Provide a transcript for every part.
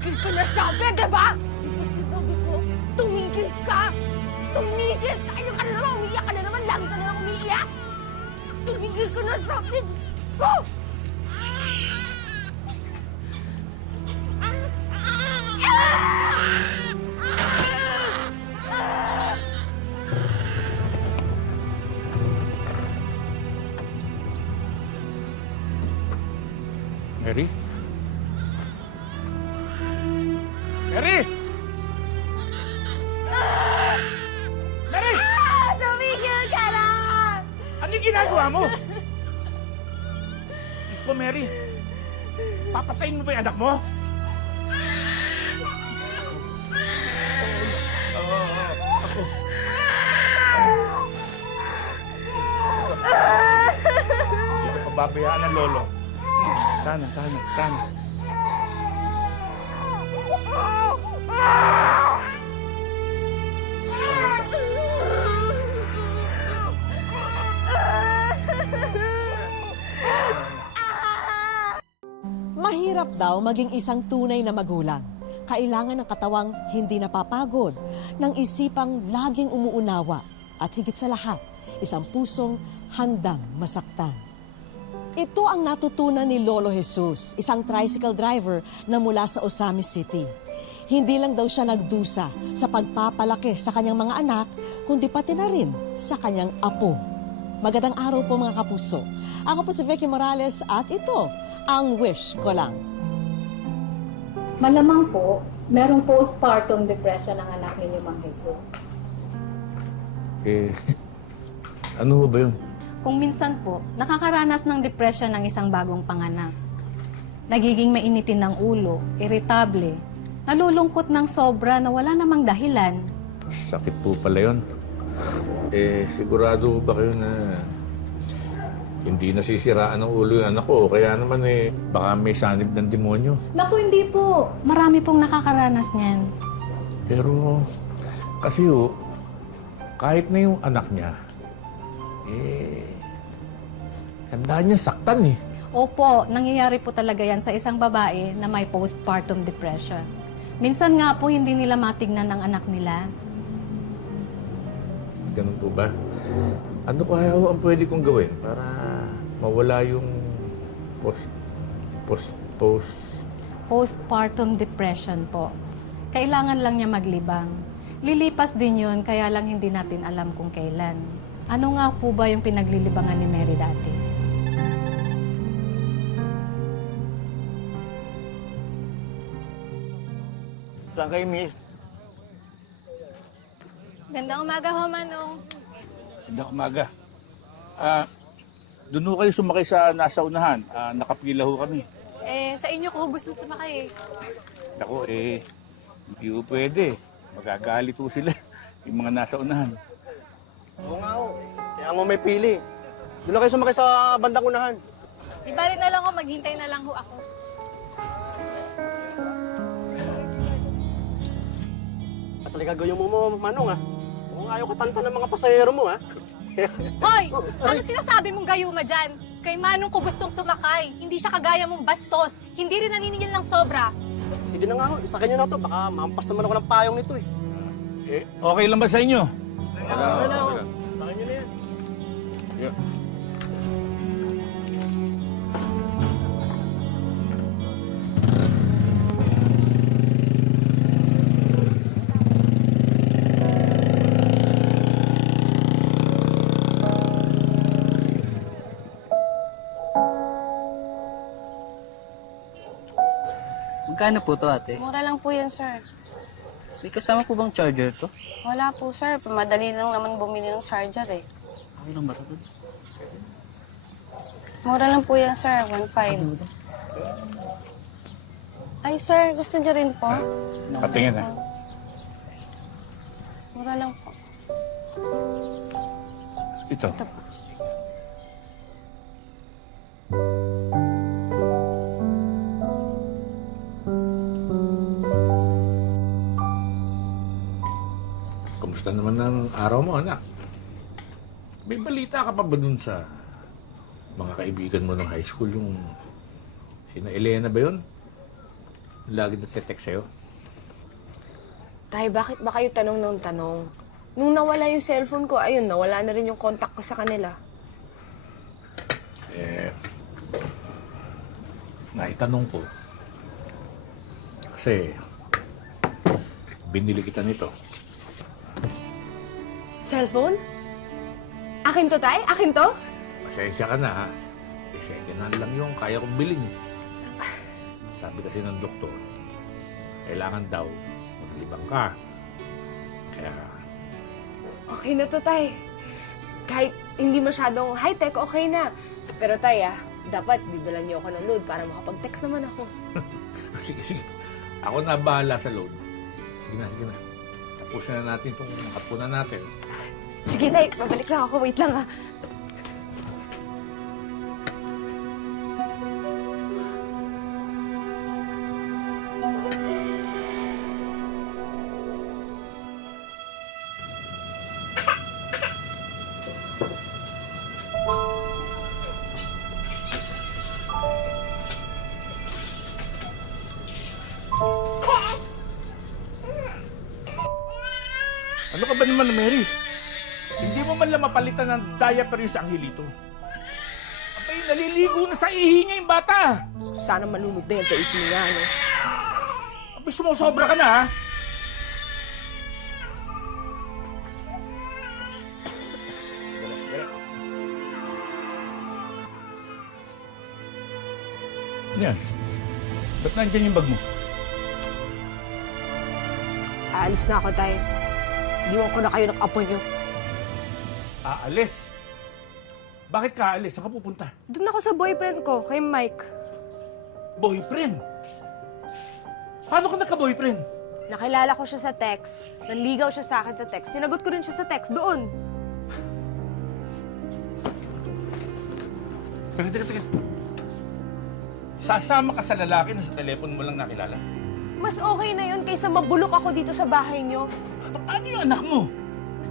Tumigil ka na sabi, diba? Di ba sinabi ko, tumigil ka! Tumigil ka! Ayun ka na naman, umiiyak ka na naman, lagi ka na naman umiiyak! Tumigil ka na sabi, Diyos ko! Mary? Mary! Mary! Tumigil ka na! Ano yung ginagawa mo? Diyos ko, Mary. Papatayin mo ba yung anak mo? Hindi ka pababayaan ng lolo. Sana. Mahirap daw maging isang tunay na magulang. Kailangan ng katawang hindi napapagod, ng isipang laging umuunawa, at higit sa lahat, isang pusong handang masaktan. Ito ang natutunan ni Lolo Jesus, isang tricycle driver na mula sa Osamis City. Hindi lang daw siya nagdusa sa pagpapalaki sa kanyang mga anak, kundi pati na rin sa kanyang apo. Magandang araw po mga kapuso. Ako po si Vicky Morales at ito ang Wish Ko Lang. Malamang po, merong postpartum depression ang anak ninyo, Mang Jesus. Ano ba yun? Kung minsan po, nakakaranas ng depression ng isang bagong panganak. Nagiging mainitin ng ulo, irritable, nalulungkot ng sobra na wala namang dahilan. Sakit po pala yun. Sigurado ba kayo na hindi nasisiraan ng ulo yung anak ko? Kaya naman baka may sanib ng demonyo. Naku, hindi po. Marami pong nakakaranas niyan. Pero, kasi kahit na yung anak niya, handa niya saktan Opo, nangyayari po talaga yan sa isang babae na may postpartum depression. Minsan nga po hindi nila matignan ng anak nila. Ganun po ba? Ano kaya ang pwede kong gawin para mawala yung Postpartum depression po. Kailangan lang niya maglibang. Lilipas din yun, kaya lang hindi natin alam kung kailan. Ano nga po ba yung pinaglilibangan ni Mary dati? Saan kayo, miss? Gandang umaga ho, Manong. Gandang umaga. Doon ho kayo sumakay sa nasa unahan. Nakapila ho kami. Sa inyo ko gusto sumakay. Ako, hindi ho pwede. Magagalit ho sila. Yung mga nasa unahan. Oo nga ho. Kaya mo may pili. Doon na kayo sumakay sa bandang unahan. Di bali na lang ho, maghintay na lang ho ako. At talaga gawin mo, Manong, ha? Kung ayaw katanta ng mga pasahero mo, ha? Hoy! Ano sinasabi mong gayuma dyan? Kay Manong ko gustong sumakay. Hindi siya kagaya mong bastos. Hindi rin naniningil ng sobra. Sige na nga ho, isa kanyo na to. Baka mampas naman ako ng payong nito, eh. Okay lang ba sa inyo? Okay na ho. Baka nyo na yan. Yeah. Magkano po to, ate? Mura lang po yan, sir. May kasama po bang charger to? Wala po, sir. Madali lang naman bumili ng charger, eh. Okay lang ba ito? Mura lang po yan, sir. 1.5. Ay, sir. Gusto niyo rin po? Patingin Mura lang po. Ito. Ito po. Kamusta naman ang araw mo, anak? May balita ka pa ba dun sa mga kaibigan mo ng high school, yung sina Elena ba yun? lagi nagte-text sa'yo? Tay, bakit ba kayo tanong ng tanong? Nung nawala yung cellphone ko, ayun, nawala na rin yung contact ko sa kanila. Naitanong ko. Kasi, binili kita nito. Cellphone? Akin to, Tay? Akin to? Pasensya ka na, ha? Second hand lang yung kaya kong bilhin. Sabi kasi ng doktor, kailangan daw maglibang ka. Kaya, Okay na to, Tay. Kahit hindi masyadong high-tech, okay na. Pero, Tay, dapat bibilan niyo ako ng load para makapag-text naman ako. sige, sige. Ako na bahala sa load. Sige na, sige na. Tapusin na natin itong hapunan natin. Sige, Tay. Babalik lang ako. Wait lang, ha. Ano ka ba naman, Mary? Hindi mo man lang mapalitan ng diaper yung sa Angelito. Abay, naliligo na sa ihi niya yung bata. Sana malunod na yan sa ipin niya, no? Abay, sumusobra ka na, ha? Yan. Ba't nandiyan yung bag mo? Aalis na ako, Tay. Iwan ko na kayo ng apo niyo. Aalis? Bakit ka aalis? Saan ka pupunta? Doon ako sa boyfriend ko, kay Mike. Boyfriend? Paano ka nagka-boyfriend? Nakilala ko siya sa text. Nanligaw siya sa akin sa text. Sinagot ko rin siya sa text doon. Teka. Sasama ka sa lalaki na sa telepono mo lang nakilala? Mas okay na yun kaysa mabulok ako dito sa bahay niyo. Paano yung anak mo?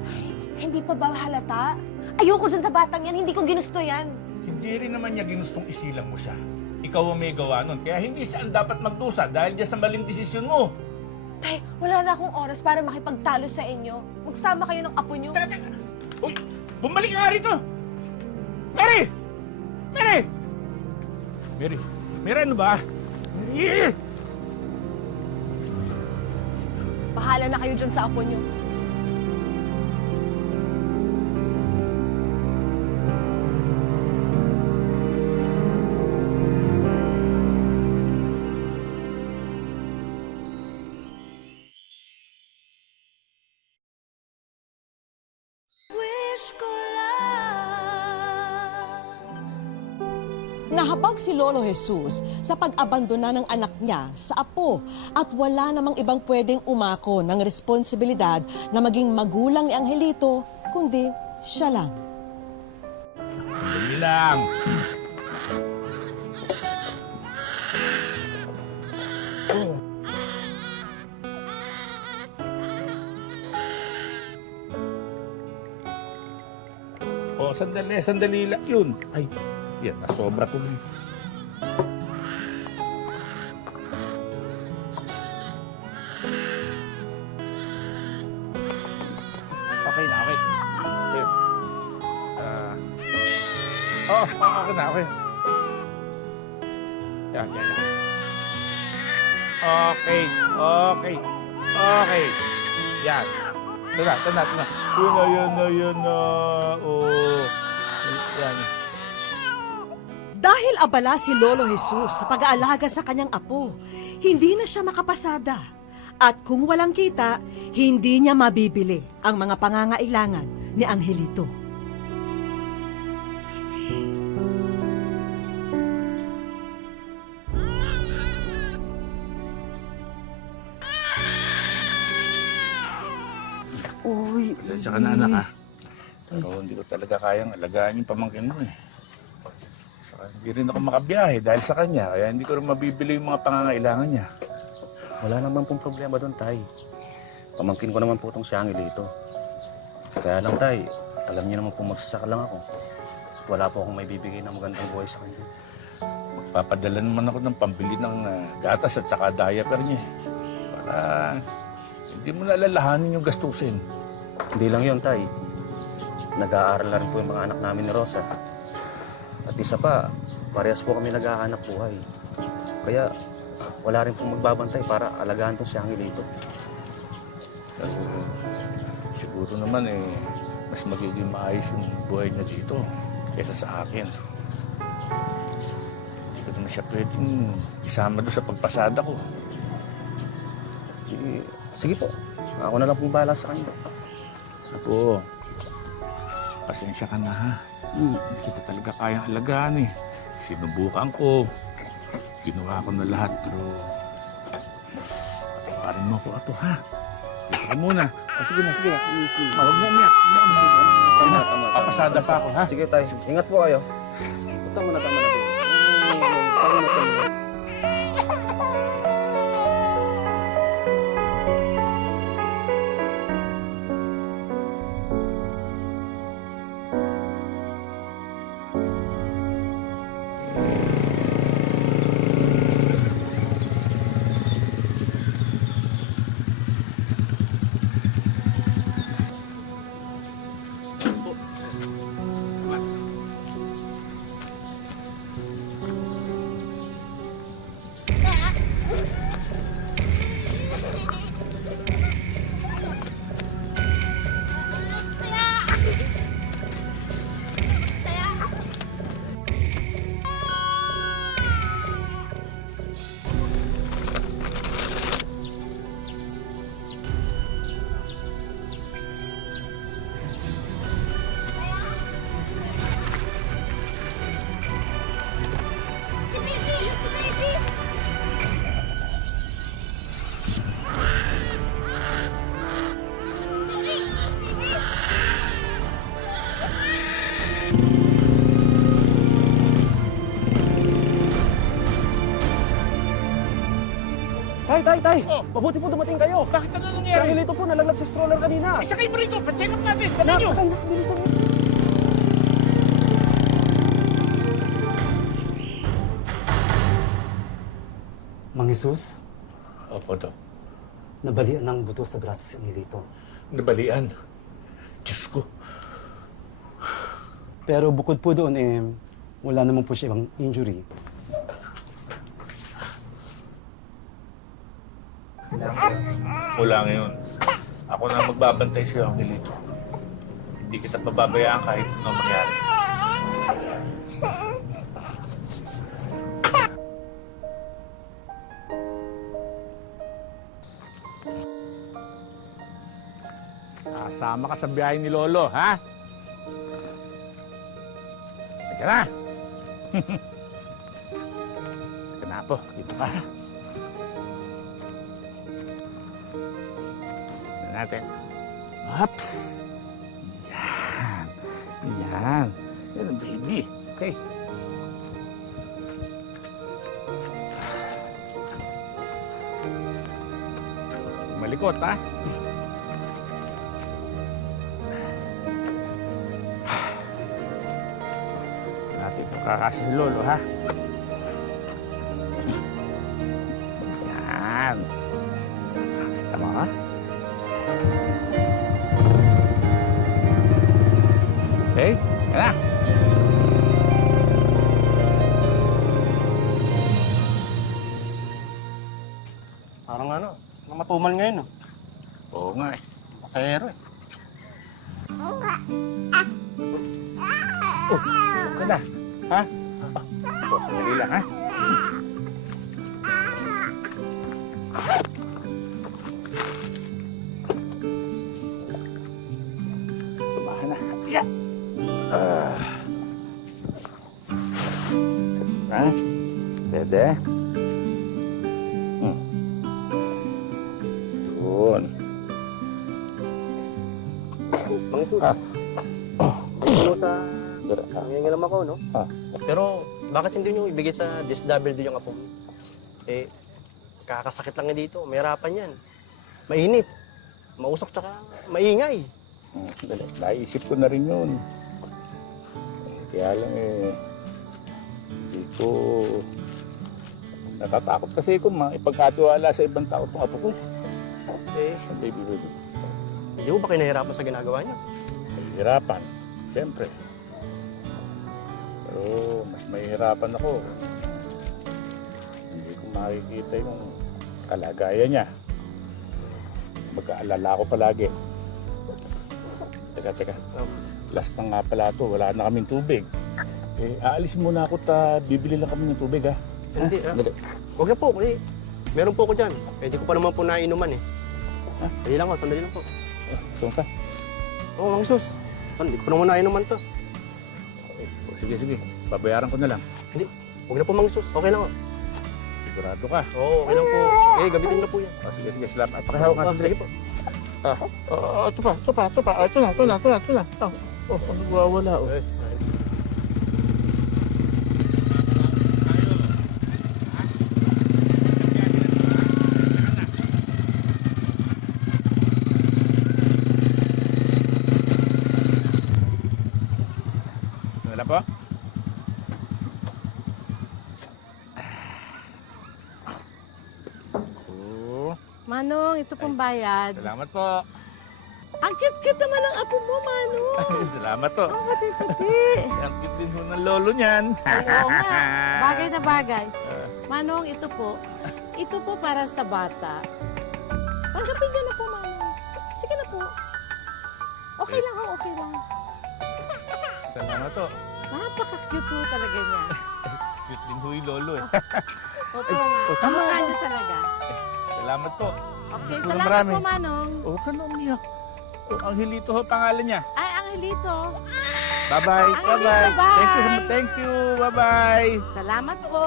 Ay, hindi pa ba halata? Ayoko dyan sa batang yan. Hindi ko ginusto yan. Hindi rin naman niya ginustong isilang mo siya. Ikaw ang may gawa nun. Kaya hindi siya ang dapat magdusa dahil diyan sa maling desisyon mo. Tay, wala na akong oras para makipagtalo sa inyo. Magsama kayo ng apo niyo. Teka. Uy, bumalik ka nga rito! Mary! Mary! Mary, ano ba? Mary! Bahala na kayo dyan sa apo niyo. Nahabag si Lolo Jesus sa pag-abandona ng anak niya sa apo at wala namang ibang pwedeng umako ng responsibilidad na maging magulang ni Angelito, kundi siya lang. Dali lang. Oh, sandali lang yun. Ay, yan, nasobra tuloy. Okay na, okay. Okay. Okay na, okay. Yan. Okay. Yan. Ito na. Yun na. Oh. Yan. Dahil abala si Lolo Jesus sa pag-aalaga sa kanyang apo, hindi na siya makapasada. At kung walang kita, hindi niya mabibili ang mga pangangailangan ni Angelito. Uy. Pasensya ka na, anak, ha? Pero hindi ko talaga kayang alagaan yung pamangkin mo, eh. Saka hindi rin ako makabiyahe dahil sa kanya, kaya hindi ko rin mabibili yung mga pangangailangan niya. Wala naman pong problema doon, Tay. Pamangkin ko naman po itong si Angelito. Kaya lang, Tay, alam niyo naman po magsasaka lang ako. Wala po akong may bibigay na magandang buhay sa kanya. Papadala naman ako ng pambili ng gatas at saka diaper niya. Para hindi mo nalalahanin yung gastusin. Hindi lang yun, Tay. Nag-aaral na rin po yung mga anak namin ni Rosa. At isa pa, parehas po kami naghahanap buhay. Kaya wala rin pong magbabantay para alagaan tong si Angelito. Siguro naman mas magiging maayos yung buhay niya dito kaysa sa akin. Hindi ko naman siya pwedeng isama doon sa pagpasada ko. Sige po, ako na lang pong bahala sa kanya. Apo, pasensya ka na ha. Hindi kita talaga kayang alagaan eh. Sinubukan ko. Ginawa ko na lahat pero parin mo ko ato ha. Dito ka muna. Sige na, sige na. Huwag na niya. Tama. Papasada pa ako ha. Sige, Tay. Ingat po kayo. Tama na. Tama na. Tay! Oh. Mabuti po dumating kayo. Bakit ano Si nangyari? Angelito po nalaglag sa stroller kanina. Isakay mo rito. Pa-check up natin. Dali nyo. Sakay na, bilisan mo. Mang Jesus, Opo, Dok. nabalian ng buto sa braso si Angelito. Nabalian. Diyos ko. Pero bukod po doon, wala naman po siya ibang injury. Mula ngayon, ako na magbabantay sa'yo, Angelito. Hindi kita pababayaan kahit anong mangyari. Kasama ka sa biyahe ni Lolo, ha? Teka na! Teka na po, dito ka. Natin. Ups! Yan. Yan. Yan ang baby. Okay. Malikot, ha? Natin ito kakasin ni Lolo, ha? Yan. Kita mo, ha? Okay, yan na. Parang matumal ngayon. Oo nga eh. Pasahero eh. Oh, ka na. Ha? Oh, dali lang, ha? Tumahan na. Yeah. Ha? Dede? Yun. Mang Jesus, nangingilam ako, no? Ah. Pero bakit hindi nyo ibigay sa DSWD yung apo mo? Kakasakit lang niya dito. Mahirapan yan. Mainit. Mausok tsaka maingay. Dali. Naisip ko na rin yun. Kaya lang Hindi ko... Natatakot kasi kung ipagkatiwala sa ibang tao itong apo ko. Eh, Baby, baby. hindi mo ba kayo nahihirapan sa ginagawa niyo? Mahihirapan, siyempre. Pero mas mahihirapan ako. Hindi ko makikita yung kalagayan niya. Mag-aalala ako palagi. Teka. Last na nga pala ito, wala na kaming tubig. Aalis muna ako bibili lang kami ng tubig ha. Hindi, Dali. Huwag na po. Meron po ko dyan. Pwede ko pa naman po nainuman eh. Dali lang po, sandali lang po. Saan ka? Oo, Mang Sus. Hindi ko pa naman nainuman to. Sige. Babayaran ko na lang. Huwag na po, Mang Sus. Okay lang po. Sigurado ka. Oo, okay lang po. Gabitin na po yan. Sige. Salamat. Pakihawak nga sandali. Sige po. Ito pa. Ito na. Nagwawala. Wala po? Manong, ito pong bayad. Salamat po. Ang cute-cute naman ng apo mo, Manong. Salamat po. Ang puti-puti. Ang cute din ho ng lolo niyan. Oo nga. Bagay na bagay. Manong, ito po. Ito po para sa bata. Tanggapin ka na po, Manong. Sige na po. Okay lang ho, okay lang. Salamat po. Napaka-cute po talaga niya. Cute din ho yung lolo eh. Opo nga. Kamukha niya talaga. Salamat po. Okay, Ito na salamat marami. po, Manong. Huwag ka na umiyak. Angelito ho pangalan niya. Ay, Angelito. Bye-bye. Angelito, bye. Thank you. Bye-bye. Salamat po.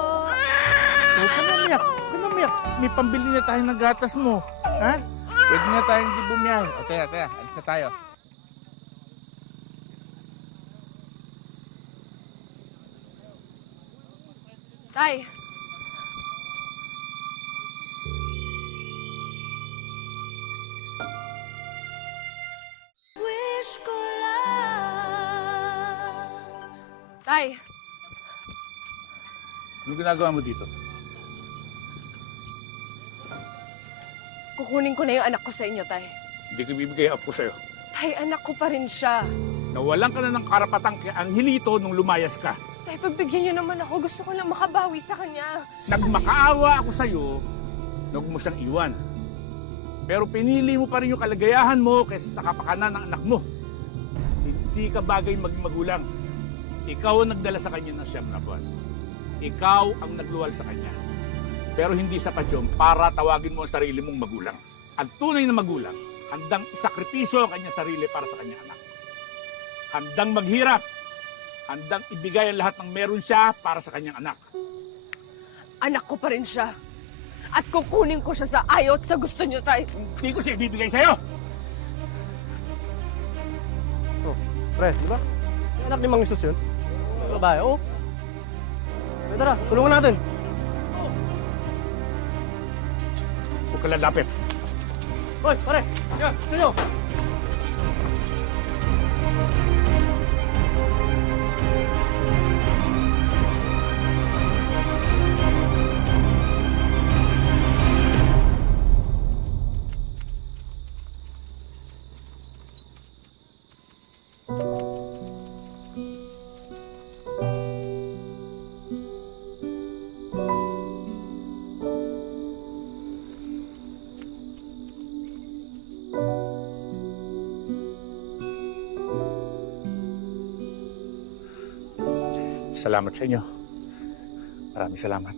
Huwag ka na umiyak. Huwag ka na umiyak. May pambili na tayo ng gatas mo. Ha? Pwede na tayong di bumiyahe. O, taya. Alis na tayo. Tay, Tay, Anong ginagawa mo dito? kukunin ko na yung anak ko sa inyo, Tay. Hindi ko bibigay up ko sa'yo. Tay, anak ko pa rin siya. Nawalan ka na ng karapatang kay Angelito nung lumayas ka. Tay, pagbigyan niyo naman ako. Gusto ko lang makabawi sa kanya. Nagmakaawa ako sa'yo, huwag mo siyang iwan. Pero pinili mo pa rin yung kalagayahan mo kaysa sa kapakanan ng anak mo. Hindi ka bagay maging magulang. Ikaw ang nagdala sa kanya ng 7 na buwan. Ikaw ang nagluwal sa kanya. Pero hindi sapat yun para tawagin mo ang sarili mong magulang. Ang tunay na magulang, handang isakripisyo ang kanyang sarili para sa kanyang anak. Handang maghirap. Handang ibigay ang lahat ng meron siya para sa kanyang anak. Anak ko pa rin siya. At kukunin ko siya sa ayaw at sa gusto niyo, Tay. Hindi ko siya ibibigay sa'yo. Pre, di ba? Yung anak ni Mang Sus yun. Babae, oo. Tara, tulungan natin. Huwag ka lalapit. Hoy, pare! Yan, sa'yo! Salamat sa inyo. Maraming salamat.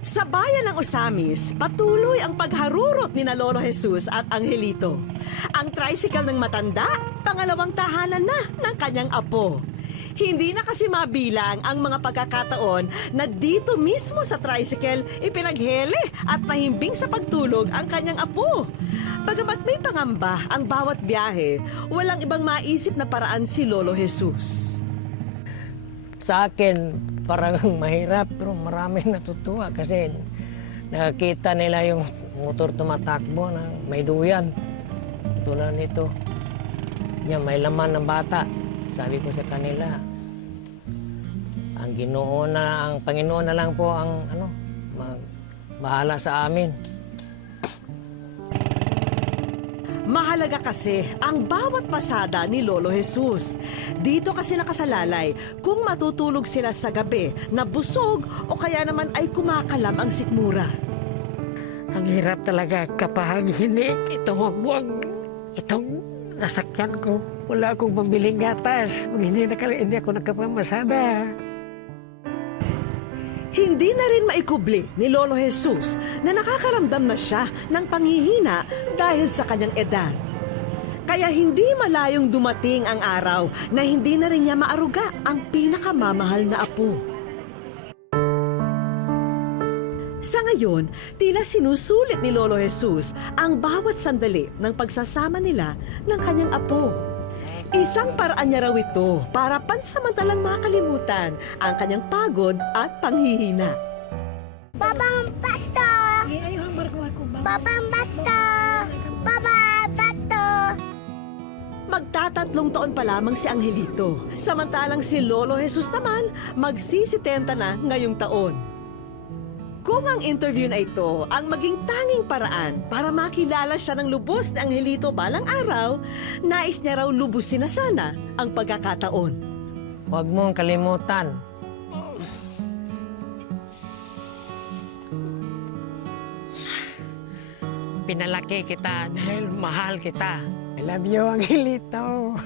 Sa bayan ng Osamis, patuloy ang pagharurot ni na Lolo Jesus at Angelito. Ang tricycle ng matanda, pangalawang tahanan na ng kanyang apo. Hindi na kasi mabilang ang mga pagkakataon na dito mismo sa tricycle ipinaghele at nahimbing sa pagtulog ang kanyang apo. Bagamat may pangamba ang bawat biyahe, walang ibang maisip na paraan si Lolo Jesus. Sa akin, parang mahirap pero maraming natutuwa kasi nakakita nila yung motor tumatakbo na may duyan. Tulad nito. Yan, may laman ng bata. Sabi ko sa kanila, ang Panginoon na lang po ang bahala sa amin. Mahalaga kasi ang bawat pasada ni Lolo Jesus. Dito kasi nakasalalay kung matutulog sila sa gabi na busog o kaya naman ay kumakalam ang sikmura. Ang hirap talaga kapag hindi itong wagwag, itong nasakyan ko. Wala akong pambiling gatas. Hindi ako nakapamasada. Hindi na rin maikubli ni Lolo Jesus na nakakaramdam na siya ng panghihina dahil sa kanyang edad. Kaya hindi malayong dumating ang araw na hindi na rin niya maaruga ang pinakamamahal na apo. Sa ngayon, tila sinusulit ni Lolo Jesus ang bawat sandali ng pagsasama nila ng kanyang apo. Isang paraan niya raw ito para pansamantalang makalimutan ang kanyang pagod at panghihina. Babang bato! Babang bato! Babang bato! Magtatatlong taon pa lamang si Angelito, samantalang si Lolo Jesus naman magsisitenta na ngayong taon. Kung ang interview na ito ang maging tanging paraan para makilala siya ng lubos ni Angelito balang araw, nais niya raw lubusin na sana ang pagkakataon. Huwag mong kalimutan. Pinalaki kita dahil mahal kita. I love you, Angelito.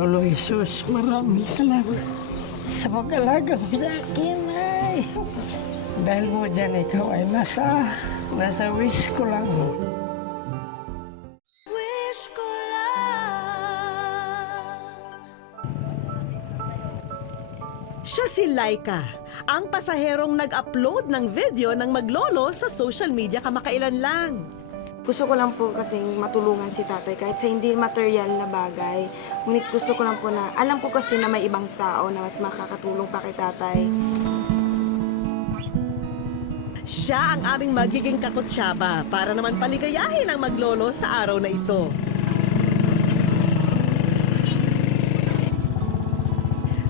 Lolo Jesus, maraming salamat sa pag-alaga mo sa akin, ay. Dahil mo dyan, ikaw ay nasa wish ko lang. Wish ko lang. Siya si Laika, ang pasaherong nag-upload ng video ng maglolo sa social media kamakailan lang. Gusto ko lang po kasing matulungan si tatay kahit sa hindi material na bagay. Ngunit gusto ko lang po na, alam ko kasi na may ibang tao na mas makakatulong pa kay tatay. Siya ang aming magiging kakutsaba para naman paligayahin ang maglolo sa araw na ito.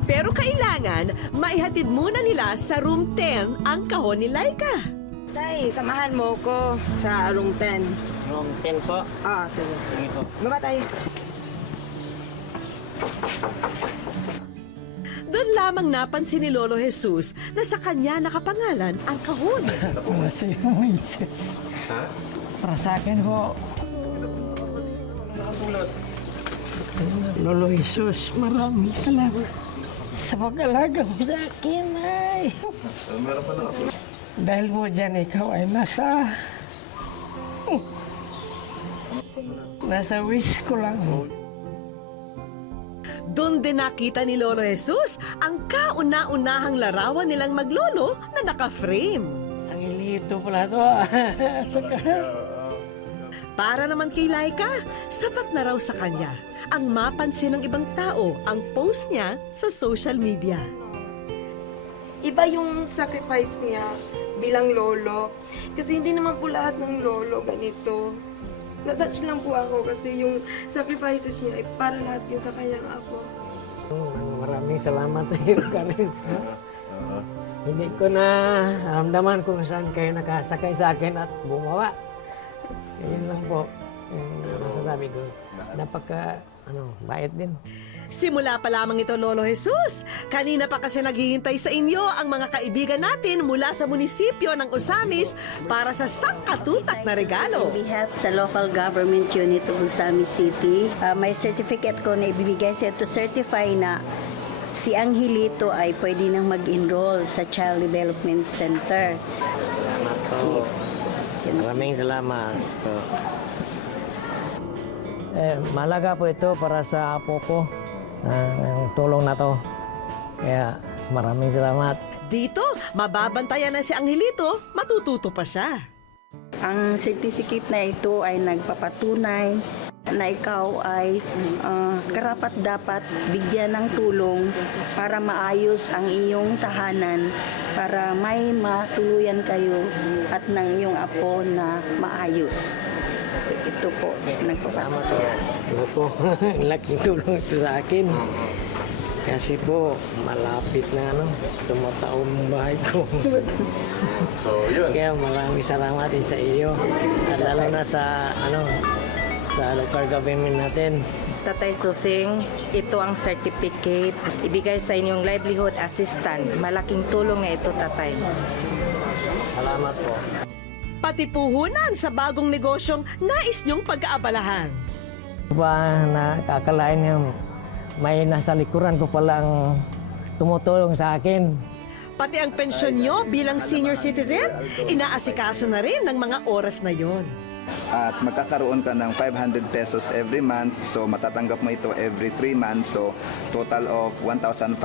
Pero kailangan, maihatid muna nila sa room 10 ang kahon ni Laika. Tay, samahan mo ko sa room 10. Room 10 po. Ah, sige. Sige po. Baba tayo. Doon lamang napansin ni Lolo Jesus na sa kanya nakapangalan ang kahon. Para sa iyo, Jesus. Ha? Para sa akin ho. Lolo Jesus, maraming salamat sa pag-alaga mo sa akin, ay. Meron pa na. Dahil mo dyan, ikaw ay nasa wish ko lang. Doon din nakita ni Lolo Jesus ang kauna-unahang larawan nilang maglolo na naka-frame. Ang ilito pala to. Para naman kay Laika, sapat na raw sa kanya ang mapansin ng ibang tao ang post niya sa social media. Iba yung sacrifice niya bilang lolo. Kasi hindi naman po lahat ng lolo ganito. Na-touch lang po ako kasi yung sacrifices niya ay para lahat yun sa kanyang apo. Maraming salamat sa iyo, Karen. Hindi ko na ramdaman kung saan kayo nakasakay sa akin at bumawa. Ayun lang po yung masasabi ko. Bait din. Simula pa lamang ito, Lolo Jesus. Kanina pa kasi naghihintay sa inyo ang mga kaibigan natin mula sa munisipyo ng Osamis para sa sangkatutak na regalo. On behalf sa local government unit of Osamis City, may certificate ko na ibibigay sa to certify na si Angelito ay pwede nang mag-enroll sa Child Development Center. Salamat po. Maraming salamat po. Malaga po ito para sa apo ko. Ang tulong na to. Kaya maraming salamat. Dito, mababantayan na si Angelito, matututo pa siya. Ang certificate na ito ay nagpapatunay na ikaw ay karapat-dapat bigyan ng tulong para maayos ang iyong tahanan, para may matuluyan kayo at ng iyong apo na maayos. So, ito po, nagpapatunay. Ito po, laking tulong ito sa akin. Kasi po, malapit na tumataon ang bahay ko. So, yun. Kaya maraming salamat din sa iyo. At lalo na sa, sa local government natin. Tatay Susing, ito ang certificate. Ibigay sa inyong livelihood assistant. Malaking tulong na ito, tatay. Salamat po. Pati puhunan sa bagong negosyong nais niyong pag-aabalahan. Ba, nakakalain niya, may nasa likuran ko palang tumutulong sa akin. Pati ang pensyon niyo bilang senior citizen, inaasikaso na rin ng mga oras na yon. At magkakaroon ka ng 500 pesos every month. So matatanggap mo ito every 3 months. So total of 1,500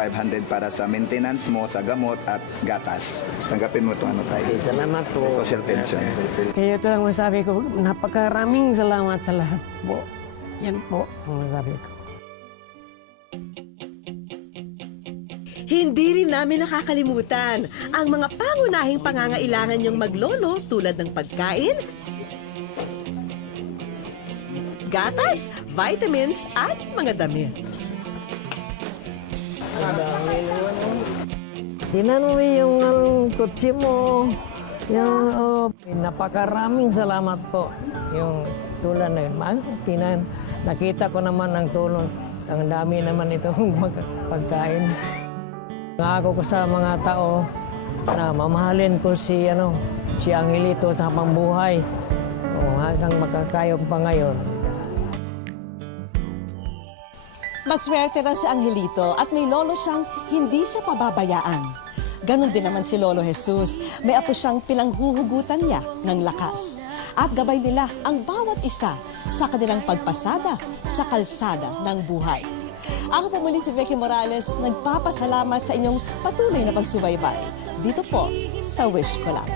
para sa maintenance mo, sa gamot at gatas. Tanggapin mo itong tayo. Salamat po. Social pension. Kaya ito lang masabi ko, napakaraming salamat sa lahat po. Yan po ang masabi ko. Hindi rin namin nakakalimutan ang mga pangunahing pangangailangan niyong maglolo tulad ng pagkain, gatas, vitamins at mga damit. Tinan mo yung kutsi mo. Napakaraming salamat po. Yung tulad na yun. Nakita ko naman ang tulong. Ang dami naman itong pagkain. Nangako ko sa mga tao na mamahalin ko si Angelito sa pambuhay. Hanggang makakayog pa ngayon. Maswerte raw si Angelito at may lolo siyang hindi siya pababayaan. Ganon din naman si Lolo Jesus. May apo siyang pinanghuhugutan niya ng lakas. At gabay nila ang bawat isa sa kanilang pagpasada sa kalsada ng buhay. Ako po muli si Vicky Morales, nagpapasalamat sa inyong patuloy na pagsubaybay. Dito po sa Wish Ko Lang.